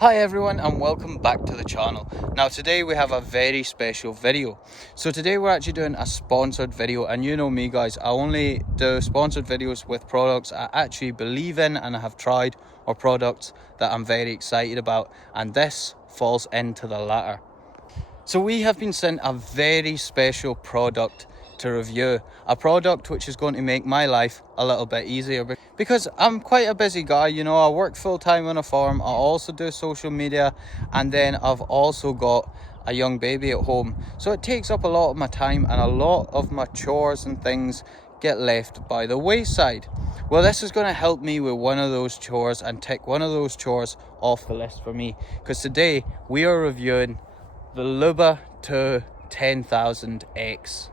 Hi everyone and welcome back to the channel. Now today we have a very special video. So today we're actually doing a sponsored video, and you know me guys, I only do sponsored videos with products I actually believe in and I have tried, or products that I'm very excited about, and this falls into the latter. So we have been sent a very special product to review, a product which is going to make my life a little bit easier because I'm quite a busy guy. You know, I work full-time on a farm, I also do social media, and then I've also got a young baby at home, so it takes up a lot of my time and a lot of my chores and things get left by the wayside. Well, this is going to help me with one of those chores and tick one of those chores off the list for me, because today we are reviewing the Luba 10,000X.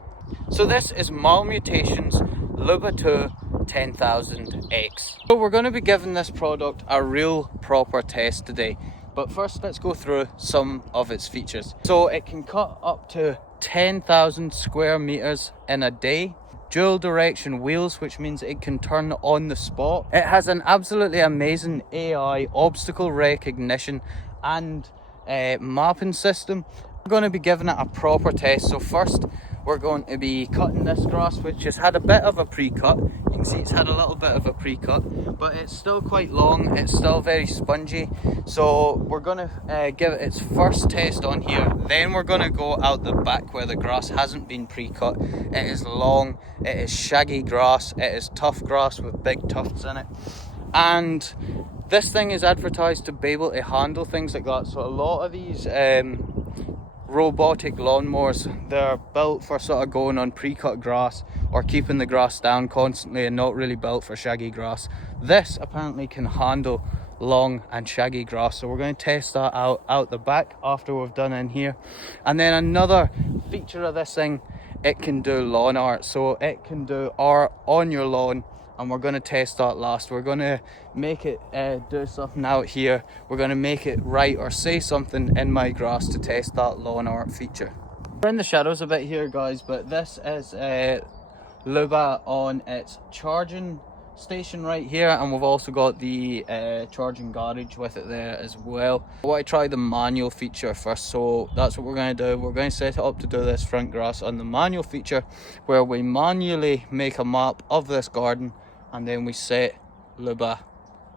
So this is Mammotion's Luba 10,000X. So we're going to be giving this product a real proper test today. But first let's go through some of its features. So it can cut up to 10,000 square meters in a day. Dual direction wheels, which means it can turn on the spot. It has an absolutely amazing AI obstacle recognition and mapping system. We're going to be giving it a proper test. So first we're going to be cutting this grass, which has had a bit of a pre-cut. You can see it's had a little bit of a pre-cut, but it's still quite long, it's still very spongy. So we're going to give it its first test on here, then we're going to go out the back where the grass hasn't been pre-cut. It is long, it is shaggy grass, it is tough grass with big tufts in it, and this thing is advertised to be able to handle things like that. So a lot of these robotic lawnmowers, they're built for sort of going on pre-cut grass or keeping the grass down constantly and not really built for shaggy grass. This apparently can handle long and shaggy grass, so we're going to test that out the back after we've done in here. And then another feature of this thing, it can do lawn art, so it can do art on your lawn, and we're going to test that last. We're going to make it do something out here. We're going to make it write or say something in my grass to test that lawn art feature. We're in the shadows a bit here guys, but this is Luba on its charging station right here, and we've also got the charging garage with it there as well. I want to try the manual feature first, so that's what we're going to do. We're going to set it up to do this front grass on the manual feature, where we manually make a map of this garden and then we set Luba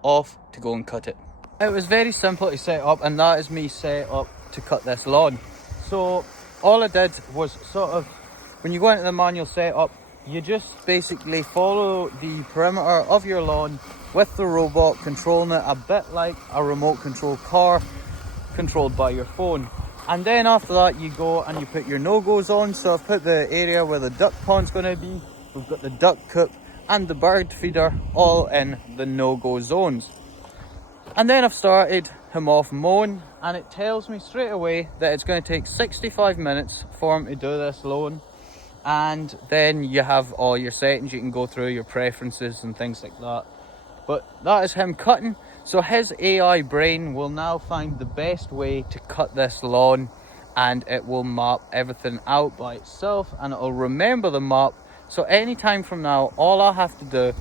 off to go and cut it. It was very simple to set up, and that is me set up to cut this lawn. So all I did was sort of, when you go into the manual setup, you just basically follow the perimeter of your lawn with the robot controlling it, a bit like a remote control car controlled by your phone. And then after that you go and you put your no-goes on. So I've put the area where the duck pond's going to be, we've got the duck coop and the bird feeder all in the no-go zones. And then I've started him off mowing, and it tells me straight away that it's going to take 65 minutes for him to do this lawn. And then you have all your settings, you can go through your preferences and things like that. But that is him cutting, so his AI brain will now find the best way to cut this lawn, and it will map everything out by itself, and it'll remember the map. So anytime from now, all I have to do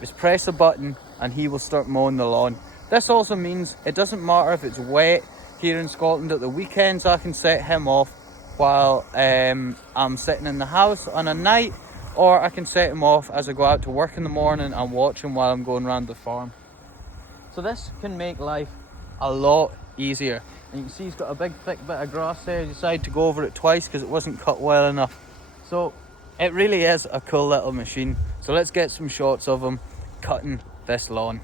is press a button and he will start mowing the lawn. This also means it doesn't matter if it's wet here in Scotland. At the weekends I can set him off while I'm sitting in the house on a night, or I can set him off as I go out to work in the morning and watch him while I'm going around the farm. So this can make life a lot easier. And you can see he's got a big thick bit of grass there. He decided to go over it twice because it wasn't cut well enough. So it really is a cool little machine. So let's get some shots of him cutting this lawn.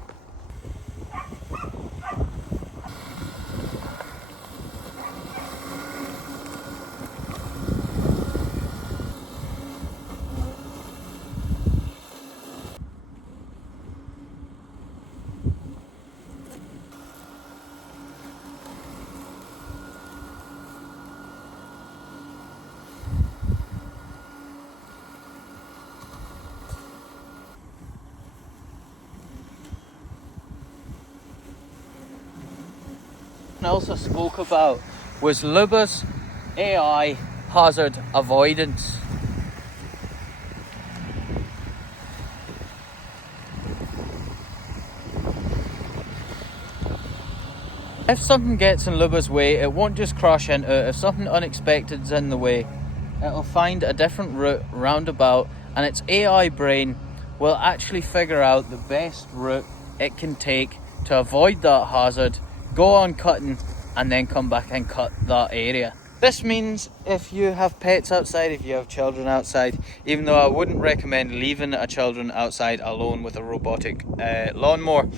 Else I spoke about was Luba's AI hazard avoidance. If something gets in Luba's way, it won't just crash into it. If something unexpected is in the way, it'll find a different route roundabout, and its AI brain will actually figure out the best route it can take to avoid that hazard, go on cutting, and then come back and cut that area. This means if you have pets outside, if you have children outside, even though I wouldn't recommend leaving a children outside alone with a robotic lawnmower,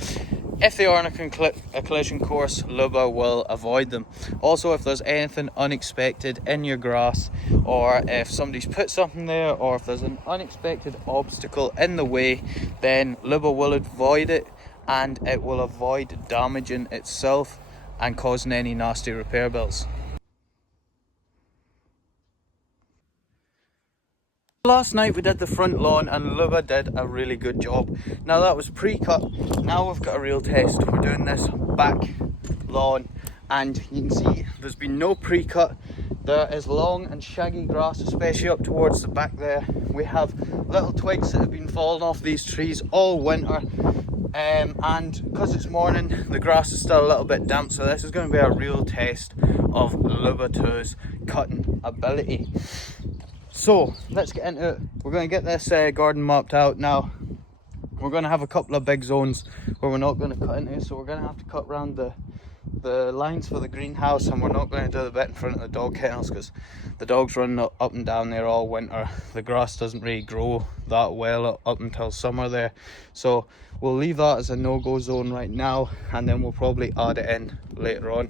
if they are on a collision course, Luba will avoid them. Also, if there's anything unexpected in your grass, or if somebody's put something there, or if there's an unexpected obstacle in the way, then Luba will avoid it, and it will avoid damaging itself and causing any nasty repair bills. Last night we did the front lawn and Luba did a really good job. Now that was pre-cut, now we've got a real test. We're doing this back lawn and you can see there's been no pre-cut. There is long and shaggy grass, especially up towards the back there. We have little twigs that have been falling off these trees all winter. And because it's morning, the grass is still a little bit damp, so this is going to be a real test of Luba 2's cutting ability. So let's get into it. We're going to get this garden mapped out now. We're going to have a couple of big zones where we're not going to cut into, so we're going to have to cut around the lines for the greenhouse, and we're not going to do the bit in front of the dog kennels because the dogs run up and down there all winter. The grass doesn't really grow that well up until summer there, so we'll leave that as a no-go zone right now, and then we'll probably add it in later on.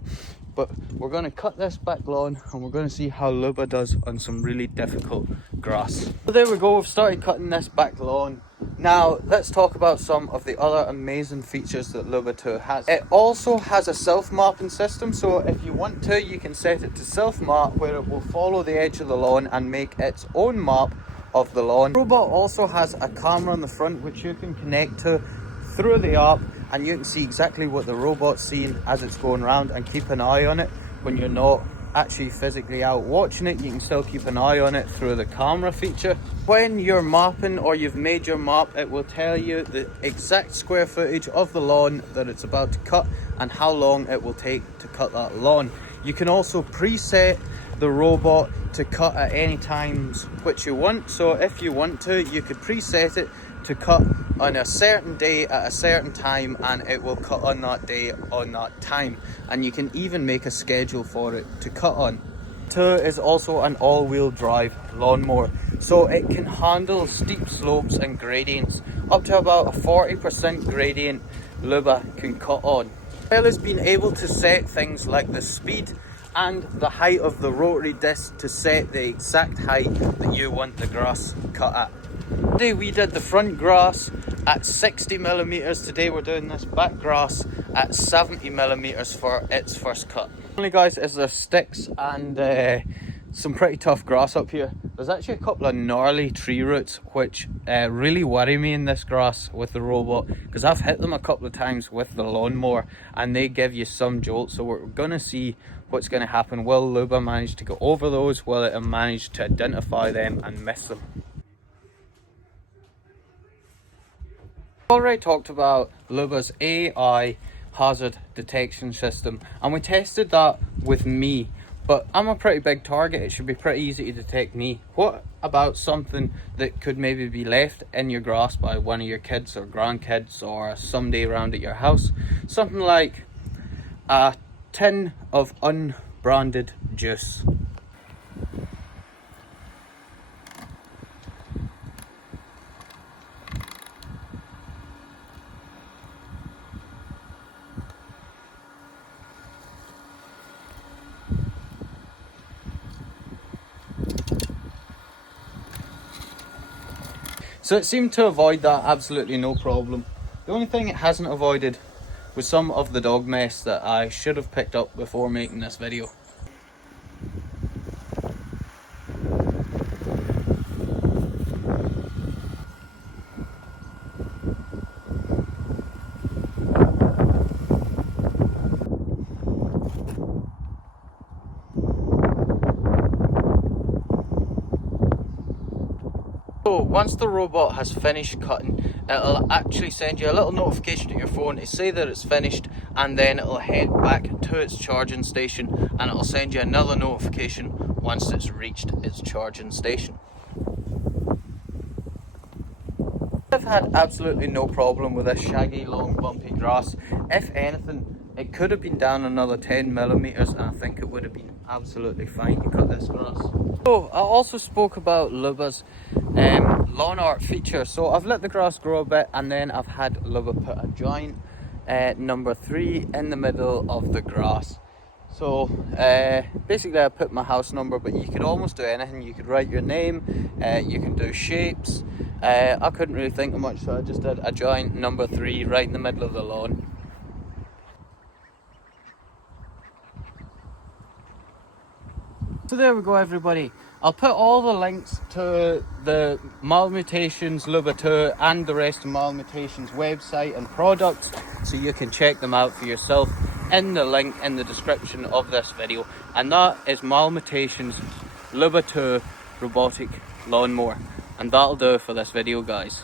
But we're going to cut this back lawn and we're going to see how Luba does on some really difficult grass. So there we go, we've started cutting this back lawn. Now let's talk about some of the other amazing features that Luba 2 has. It also has a self-mapping system, so if you want to, you can set it to self-map where it will follow the edge of the lawn and make its own map of the lawn. The robot also has a camera on the front which you can connect to through the app, and you can see exactly what the robot's seeing as it's going around and keep an eye on it. When you're not actually physically out watching it, you can still keep an eye on it through the camera feature. When you're mapping or you've made your map, it will tell you the exact square footage of the lawn that it's about to cut and how long it will take to cut that lawn. You can also preset the robot to cut at any times which you want. So if you want to, you could preset it to cut on a certain day at a certain time, and it will cut on that day on that time, and you can even make a schedule for it to cut on. 2 is also an all-wheel drive lawnmower, so it can handle steep slopes and gradients. Up to about a 40% gradient Luba can cut on. Well, has been able to set things like the speed and the height of the rotary disc to set the exact height that you want the grass cut at. Today we did the front grass at 60mm. Today we're doing this back grass at 70mm for its first cut. Only guys, is there sticks and some pretty tough grass up here. There's actually a couple of gnarly tree roots which really worry me in this grass with the robot, because I've hit them a couple of times with the lawnmower and they give you some jolt. So we're gonna see what's going to happen. Will Luba manage to go over those? Will it manage to identify them and miss them? Already talked about Luba's AI hazard detection system, and we tested that with me, but I'm a pretty big target. It should be pretty easy to detect me. What about something that could maybe be left in your grass by one of your kids or grandkids or somebody around at your house? Something like a tin of unbranded juice. So it seemed to avoid that absolutely no problem. The only thing it hasn't avoided was some of the dog mess that I should have picked up before making this video. So once the robot has finished cutting, it'll actually send you a little notification to your phone to say that it's finished, and then it'll head back to its charging station, and it'll send you another notification once it's reached its charging station. I've had absolutely no problem with this shaggy, long, bumpy grass. If anything, it could have been down another 10 millimeters, and I think it would have been absolutely fine to cut this grass. So I also spoke about Luba's lawn art feature. So I've let the grass grow a bit, and then I've had Luba put a giant number 3 in the middle of the grass. So basically I put my house number, but you could almost do anything. You could write your name, you can do shapes. I couldn't really think of much, so I just did a giant number 3 right in the middle of the lawn. So there we go, everybody. I'll put all the links to the Mammotion Luba 2 and the rest of Mammotion's website and products, so you can check them out for yourself in the link in the description of this video. And that is Mammotion's Luba 2 robotic lawnmower. And that'll do it for this video, guys.